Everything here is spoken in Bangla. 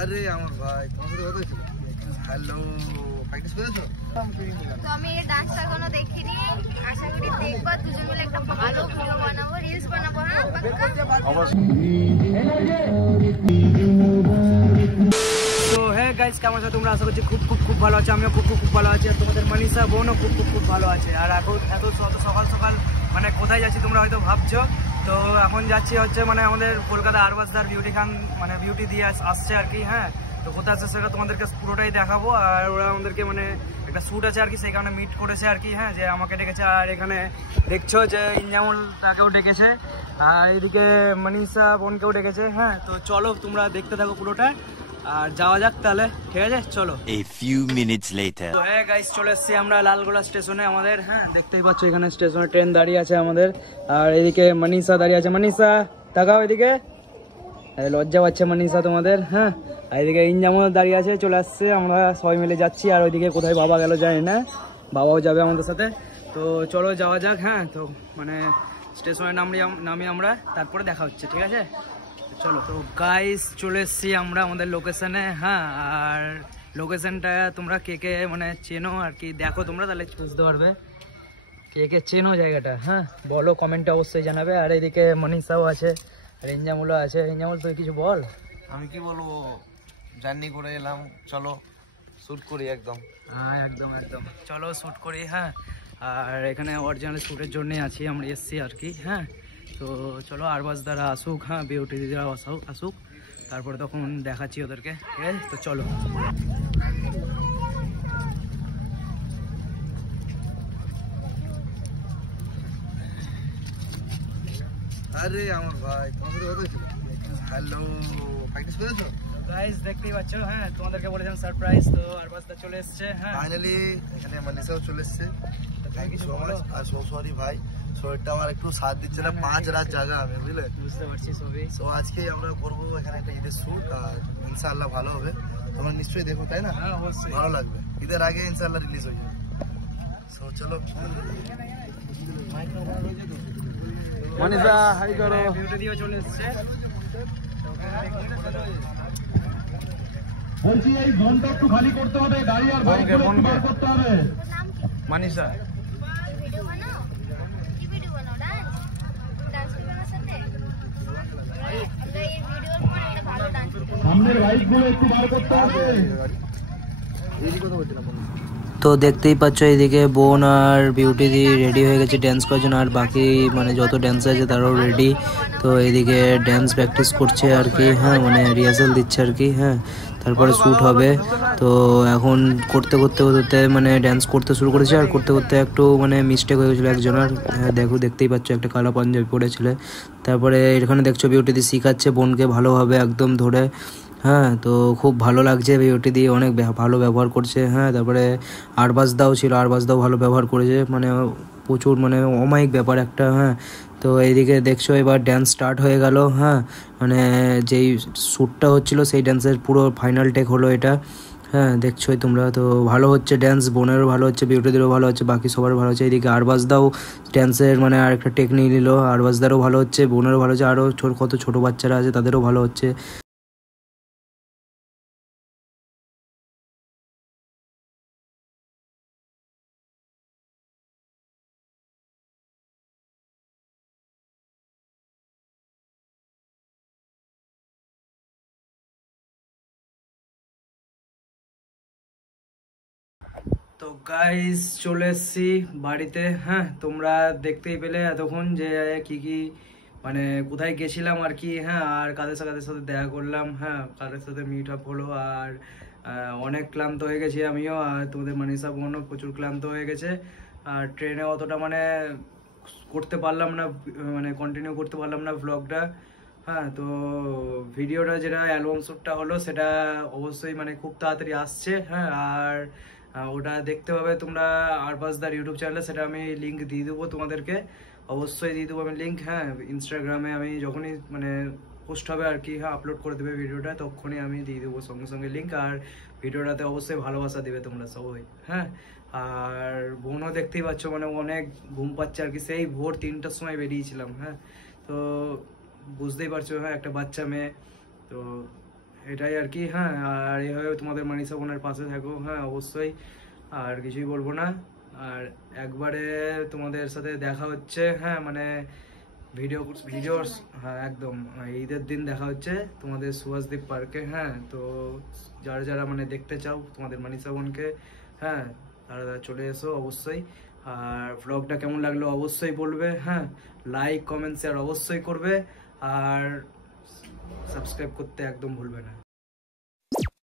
আরে আমার ভাই তোমার সাথে কথা হয়েছিল। হ্যালো, প্র্যাকটিস করেছো? তো আমি এই ডান্সটা কোনো দেখিনি, আশা করি দেখবা, দুজন মিলে একটা ভালো ভিডিও বানাবো, রিলস বানাবো। হ্যাঁ তো হ্যাঁ গাইস, কেমন আছো তোমরা? আশা করছি খুব খুব খুব ভালো আছে। আমিও খুব খুব খুব ভালো আছি। আর তোমাদের মনীষা বোনও খুব খুব খুব ভালো আছে। আর এখন এত সকাল সকাল মানে কোথায় যাচ্ছি তোমরা হয়তো ভাবছো। তো এখন যাচ্ছি হচ্ছে মানে আমাদের কলকাতা আরবাসদার বিউটি খান মানে বিউটি দিয়ে আসছে আর কি। হ্যাঁ, তো কোথায় আসছে সেটা তোমাদেরকে পুরোটাই দেখাবো। আর ওরা আমাদেরকে মানে একটা শ্যুট আছে আর কি, সেই কারণে মিট করেছে আর কি। হ্যাঁ, যে আমাকে ডেকেছে। আর এখানে দেখছো যে ইনজামুল তাকেও ডেকেছে, আর এদিকে মনীষা বোনকেও ডেকেছে। হ্যাঁ, তো চলো তোমরা দেখতে থাকো পুরোটা, আর যাওয়া যাক তাহলে, ঠিক আছে চলো। A few minutes later. তো হ্যাঁ গাইস, চলে এসেছি আমরা লালগোলা স্টেশনে আমাদের। হ্যাঁ, দেখতেই পাচ্ছ এখানে স্টেশনে ট্রেন দাঁড়িয়ে আছে আমাদের। আর এদিকে মনীষা দাঁড়িয়ে আছে। মনীষা তাকাও এদিকে, লজ্জা পাচ্ছে মনীষা তোমাদের। হ্যাঁ, আর এদিকে ইনজামুল দাঁড়িয়ে আছে, চলে আসছে। আমরা সবাই মিলে যাচ্ছি। আর ওইদিকে কোথায় বাবা গেল জানি না, বাবাও যাবে আমাদের সাথে। তো চলো যাওয়া যাক। হ্যাঁ, তো মানে স্টেশনে নামি আমরা, তারপরে দেখা হচ্ছে, ঠিক আছে চলো। তো গাইস চলে এসছি আমরা আমাদের লোকেশনে। হ্যাঁ, আর লোকেশনটা তোমরা কে কে মানে চেনো আর কি, দেখো তোমরা তাহলে বুঝতে পারবে কে কে চেনো জায়গাটা। হ্যাঁ, বলো কমেন্টে অবশ্যই জানাবে। আর এদিকে মনীষাও আছে, আর ইনজামুলও আছে। ইনজামুল তুই কিছু বল। আমি কি বলবো, জার্নি করে এলাম, চলো শুট করি একদম। হ্যাঁ একদম একদম, চলো শ্যুট করি। হ্যাঁ, আর এখানে অরিজিনাল শ্যুটের জন্যই আছি আমরা, এসছি আর কি। হ্যাঁ, তো চলো আরবাস দ্বারা আসুক, হ্যাঁ বিউটি দিদিরা আসুক, তারপরে তখন দেখাচ্ছি ওদেরকে, ঠিক আছে তো চলো। আরে আমার ভাই তোমার সাথে কথা হয়েছিল। হ্যালো, প্র্যাকটিস করেছো? গাইস দেখতেই পাচ্ছ, হ্যাঁ তোমাদেরকে বলেছিলাম সারপ্রাইজ, তো আরবাস দা চলে এসছে। হ্যাঁ ফাইনালি এখানে মনীষাও চলে এসছে। Thank you so much. আর সো সরি ভাই, শরীরটা আমার একটু সাথ দিচ্ছে না, 5 রাত জায়গা আমি, বুঝলে? বুঝতে পারছি সবই। তো আজকেই আমরা করবো এখানে একটা ঈদের শ্যুট, আর ইনশাআল্লাহ ভালো হবে। তোমরা নিশ্চয়ই দেখো, তাই না? হ্যাঁ অবশ্যই ভালো লাগবে। ঈদের আগে ইনশাআল্লাহ রিলিজ হয়ে যাবে। সো চলো। মনীষা হাই করো। বিউটি দিও চলে এসছে। বলছি এই ঘন্টা একটু খালি করতে হবে, গাড়ি আর বাইক বার করতে হবে। মনীষা ভিডিও বানাও, কি ভিডিও বানাও? ডান্স ভিডিওর সাথে এই ভিডিওর পর একটা ভালো ডান্স ভিডিও। সামনের বাইক গুলো একটু বার করতে হবে। এই কথা বলছিলাম। তো দেখতেই পাচ্ছ এইদিকে বোন আর বিউটি দি রেডি হয়ে গেছে ড্যান্স করার জন্য। আর বাকি মানে যত ড্যান্সার আছে তারাও রেডি। তো এইদিকে ড্যান্স প্র্যাকটিস করছে আর কি। হ্যাঁ, মানে রিহার্সাল দিচ্ছে আর কি। হ্যাঁ, তারপরে শ্যুট হবে। তো এখন করতে মানে ড্যান্স করতে শুরু করেছে। আর করতে একটু মানে মিস্টেক হয়ে গেছিলো একজনের। হ্যাঁ দেখতেই পাচ্ছ, একটা কালো পাঞ্জাবি পরেছিল। তারপরে এখানে দেখছো বিউটি দি শিখাচ্ছে বোনকে ভালোভাবে একদম ধরে। হ্যাঁ, তো খুব ভালো লাগছে, বিউটি দিয়ে অনেক ভালো ব্যবহার করছে। হ্যাঁ, তারপরে আরবাস দাও ছিল, আরবাস দাও ভালো ব্যবহার করেছে, মানে প্রচুর মানে অমায়িক ব্যাপার একটা। হ্যাঁ, তো এইদিকে দেখছো এবার ড্যান্স স্টার্ট হয়ে গেল। হ্যাঁ, মানে যেই শ্যুটটা হচ্ছিলো সেই ড্যান্সের পুরো ফাইনাল টেক হলো এটা। হ্যাঁ, দেখছোই তোমরা। তো ভালো হচ্ছে ড্যান্স, বোনেরও ভালো হচ্ছে, বিউটিদেরও ভালো হচ্ছে, বাকি সবার ভালো হচ্ছে। এইদিকে আরবাস দাও ড্যান্সের মানে আরেকটা টেক নিয়ে নিল। আরবাস দারও ভালো হচ্ছে, বোনেরও ভালো হচ্ছে, আরও কত ছোটো বাচ্চারা আছে তাদেরও ভালো হচ্ছে। তো গাইস চলে এসছি বাড়িতে। হ্যাঁ, তোমরা দেখতেই পেলে এতক্ষণ যে কি কি মানে কোথায় গেছিলাম আর কি। হ্যাঁ, আর কাদের সাথে দেখা করলাম। হ্যাঁ, কাদের সাথে মিট আপ হলো। আর অনেক ক্লান্ত হয়ে গেছি আমিও, আর তোমাদের মনীষা বোনও প্রচুর ক্লান্ত হয়ে গেছে। আর ট্রেনে অতটা মানে করতে পারলাম না, মানে কন্টিনিউ করতে পারলাম না ব্লগটা। হ্যাঁ, তো ভিডিওটা যেটা অ্যালবাম শ্যুটটা হলো সেটা অবশ্যই মানে খুব তাড়াতাড়ি আসছে। হ্যাঁ, আর ওটা দেখতে পাবে তোমরা আরবাস দার ইউটিউব চ্যানেলে, সেটা আমি লিঙ্ক দিয়ে দেবো তোমাদেরকে, অবশ্যই দিয়ে দেবো আমি লিঙ্ক। হ্যাঁ, ইনস্টাগ্রামে আমি যখনই মানে পোস্ট হবে আর কি, হ্যাঁ আপলোড করে দেবে ভিডিওটা, তখনই আমি দিয়ে দেবো সঙ্গে সঙ্গে লিঙ্ক। আর ভিডিওটাতে অবশ্যই ভালোবাসা দেবে তোমরা সবাই। হ্যাঁ, আর বোনও দেখতেই পাচ্ছ মানে অনেক ঘুম পাচ্ছে আর কি, সেই ভোর 3টার সময় বেরিয়েছিলাম। হ্যাঁ, তো বুঝতেই পারছো, হ্যাঁ একটা বাচ্চা মেয়ে, তো এটাই আর কি। হ্যাঁ আর এইভাবে তোমাদের মানিসা বোনের পাশে থাকো, হ্যাঁ অবশ্যই, আর কিছুই বলবো না। আর একবারে তোমাদের সাথে দেখা হচ্ছে, হ্যাঁ মানে ভিডিও হ্যাঁ একদম ঈদের দিন দেখা হচ্ছে তোমাদের সুভাষদ্বীপ পার্কে। হ্যাঁ তো যারা যারা মানে দেখতে চাও তোমাদের মানিসা বোনকে, হ্যাঁ তারা চলে এসো অবশ্যই। আর ভ্লগটা কেমন লাগলো অবশ্যই বলবে, হ্যাঁ লাইক কমেন্ট শেয়ার অবশ্যই করবে, আর সাবস্ক্রাইব করতে একদম ভুলবে না।